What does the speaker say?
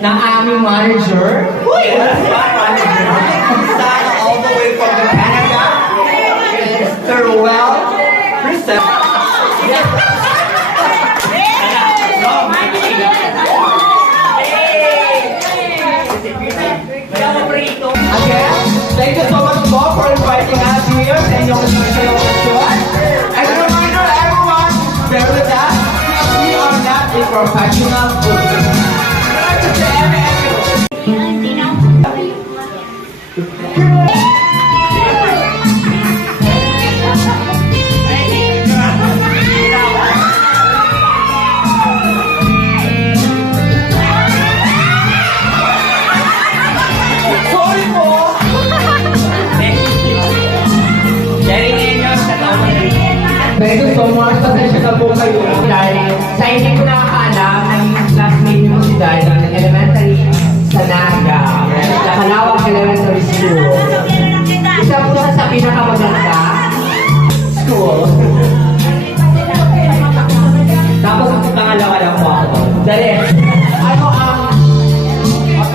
ng aming manager. Uy! Sana all the way from Canada, Mr. Well, Again, thank you so much po for inviting us here sa inyong celebration. As a reminder, everyone, bear with us, we are not a professional food. Thank you so much. Pasensya na po kayo. Dahil sa hindi ko nakakaalam, naging classmate mo si Dahil ng elementary sa Naga, sa Kalawang Elementary School.